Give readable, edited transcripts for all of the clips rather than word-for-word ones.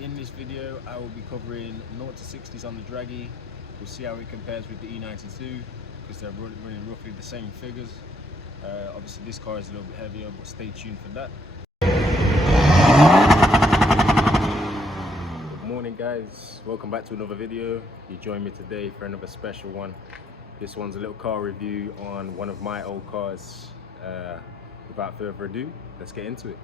In this video, I will be covering 0 to 60s on the Draggy. We'll see how it compares with the E92 because they're running roughly the same figures. Obviously, this car is a little bit heavier, but stay tuned for that. Good morning, guys. Welcome back to another video. You join me today for another special one. This one's a little car review on one of my old cars. Without further ado, let's get into it.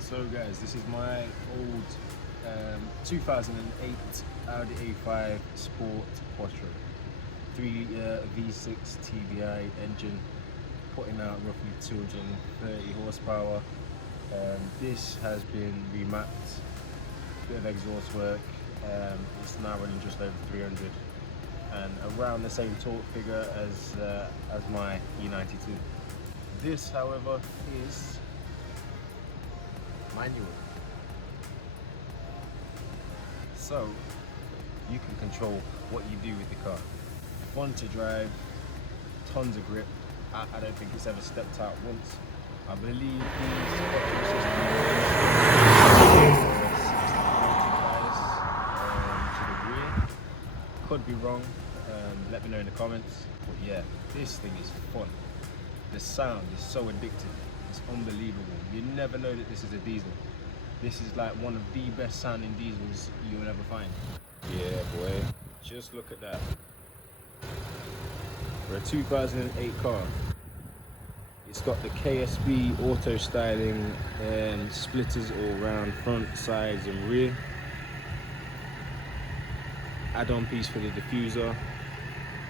So guys, this is my old 2008 Audi A5 Sport Quattro, 3-litre V6 TDI engine, putting out roughly 230 horsepower. This has been remapped, bit of exhaust work. It's now running just over 300 and around the same torque figure as my E92. This, however, is manual, so you can control what you do with the car. Fun to drive, tons of grip. I don't think it's ever stepped out once. I believe these to the rear. Could be wrong. Let me know in the comments. But yeah, this thing is fun. The sound is so addictive. It's unbelievable. You never know that this is a diesel. This is like one of the best sounding diesels you'll ever find. Yeah, boy. Just look at that. For a 2008 car, it's got the KSB auto styling splitters all around front, sides and rear. Add-on piece for the diffuser.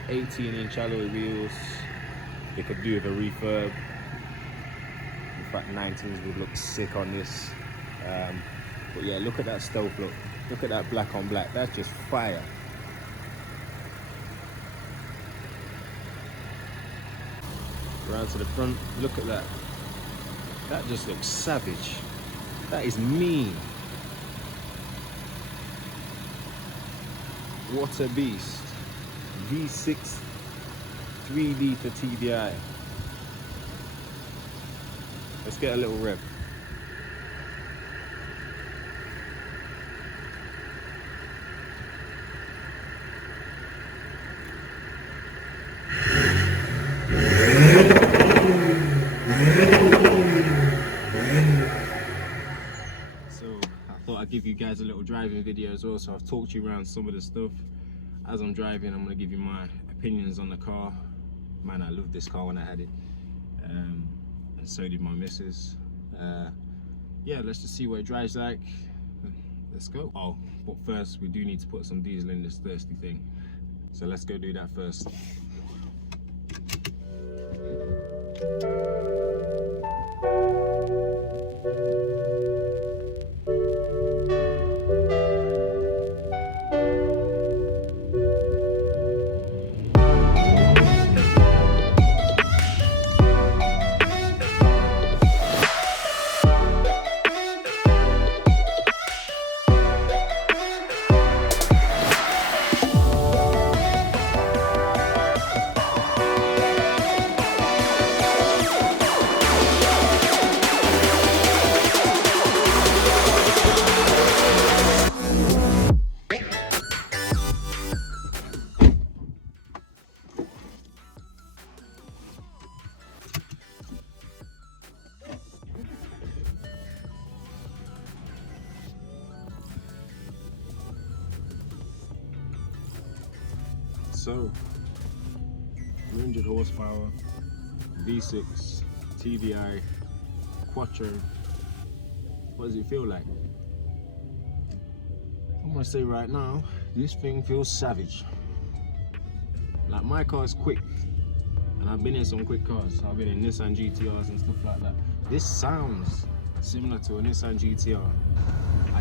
18-inch alloy wheels. They could do with a refurb. In fact, 19s would look sick on this. But yeah, look at that stealth look. Look at that black on black. That's just fire. Around to the front, look at that. That just looks savage. That is mean. What a beast. V6 3-litre TDI. Let's get a little rev. So I thought I'd give you guys a little driving video as well. So I've talked you around some of the stuff. As I'm driving, I'm going to give you my opinions on the car. Man, I loved this car when I had it. And so did my missus. Yeah, let's just see what it drives like. Let's go. Oh, but first we do need to put some diesel in this thirsty thing. So let's go do that first. So 300 horsepower, V6, TDI, Quattro. What does it feel like? I'm gonna say right now, this thing feels savage. Like, my car is quick, and I've been in some quick cars. I've been in Nissan GTRs and stuff like that. This sounds similar to a Nissan GTR.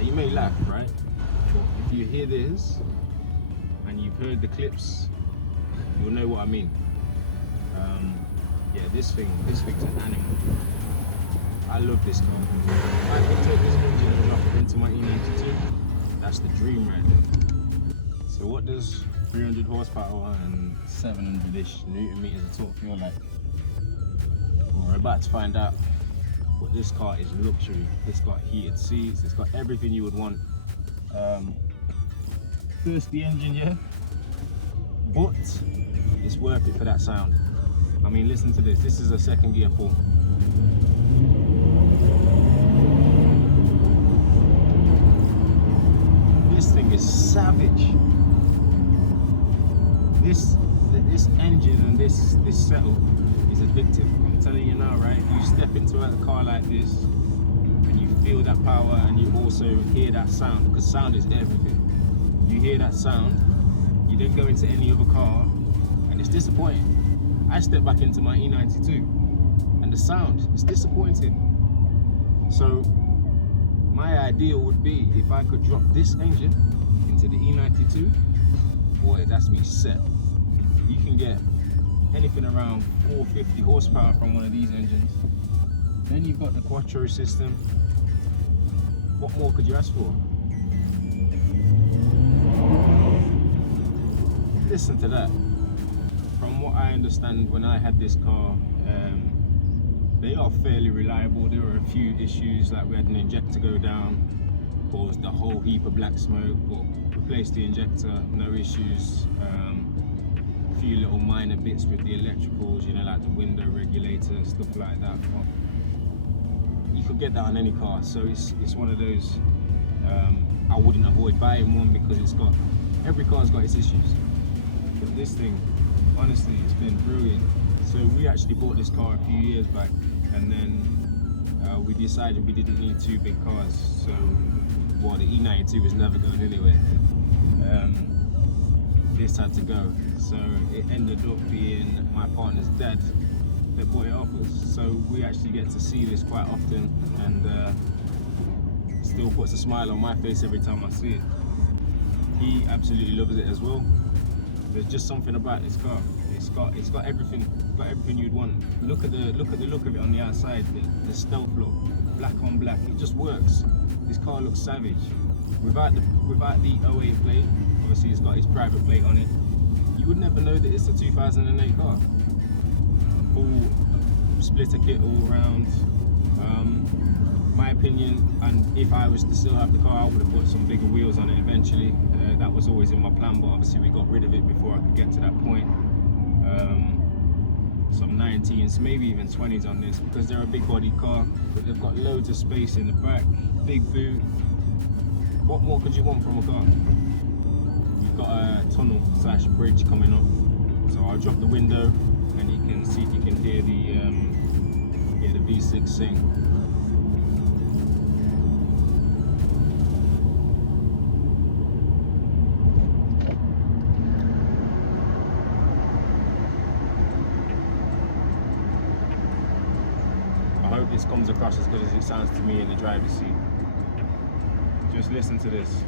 You may laugh, right? But if you hear this and you've heard the clips, you'll know what I mean. Yeah, this thing's an animal. I love this car. If I can take this engine and drop it into my E92, that's the dream right there. So what does 300 horsepower and 700-ish Newton meters of torque feel like? Well, we're about to find out. But this car is luxury. It's got heated seats, it's got everything you would want. Thirsty engine, yeah, but it's worth it for that sound. I mean, listen to this. This is a second gear pull. This thing is savage. This engine and this setup is addictive. I'm telling you now, right? You step into a car like this and you feel that power, and you also hear that sound, because sound is everything. You hear that sound, you then go into any other car and it's disappointing. I step back into my E92 and the sound is disappointing. So my ideal would be if I could drop this engine into the E92, boy, that's me set. You can get anything around 450 horsepower from one of these engines. Then you've got the Quattro system. What more could you ask for? Listen to that. From what I understand, when I had this car, they are fairly reliable. There were a few issues, like we had an injector go down, caused a whole heap of black smoke, but replaced the injector, no issues. A few little minor bits with the electricals, you know, like the window regulator and stuff like that. But you could get that on any car, so it's one of those. I wouldn't avoid buying one because every car's got its issues. But this thing, honestly, it's been brilliant. So we actually bought this car a few years back, and then we decided we didn't need two big cars. So, well, the E92 was never going anywhere. This had to go. So it ended up being my partner's dad that bought it off us. So we actually get to see this quite often, and still puts a smile on my face every time I see it. He absolutely loves it as well. There's just something about this car. It's got everything you'd want. Look at the look of it on the outside. The stealth look, black on black. It just works. This car looks savage. Without the 08 plate, obviously it's got its private plate on it. You would never know that it's a 2008 car. Full splitter kit all around. My opinion, and if I was to still have the car, I would have put some bigger wheels on it eventually. That was always in my plan, but obviously we got rid of it before I could get to that point. Some 19s, maybe even 20s on this, because they're a big body car, but they've got loads of space in the back, big boot. What more could you want from a car? You've got a tunnel / bridge coming up, so I'll drop the window and you can see if you can hear the V6 sing. I hope this comes across as good as it sounds to me in the driver's seat. Just listen to this.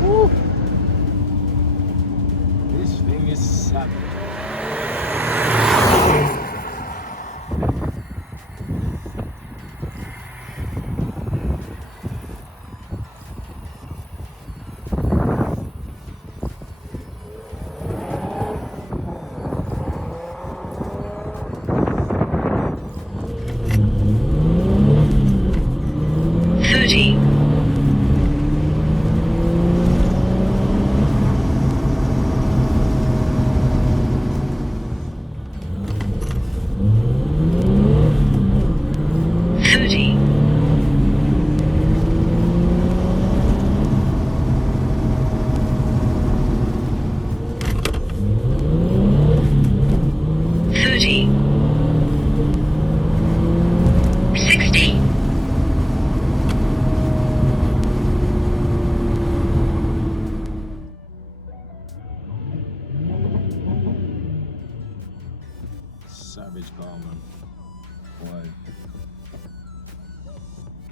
Woo! This thing is savage.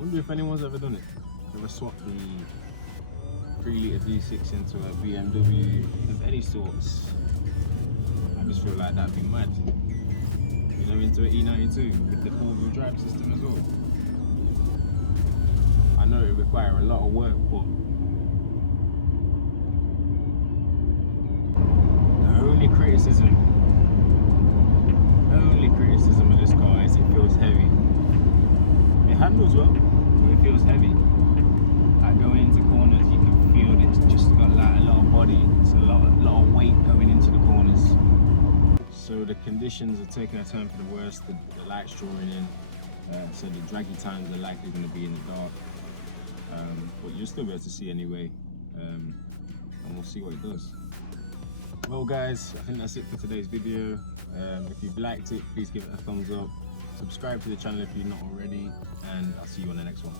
wonder if anyone's ever done it. Ever swapped the 3-litre V6 into a BMW of any sorts. I just feel like that'd be mad. You know, into an E92 with the 4-wheel drive system as well. I know it would require a lot of work, but the only criticism of this car is it feels heavy. It handles well, but it feels heavy. Like going into corners, you can feel that it's just got like a lot of body. It's a lot of weight going into the corners. So the conditions are taking a turn for the worse. The light's drawing in, so the draggy times are likely going to be in the dark. But you'll still be able to see anyway, and we'll see what it does. Well guys, I think that's it for today's video. If you've liked it, please give it a thumbs up. Subscribe to the channel if you're not already, and I'll see you on the next one.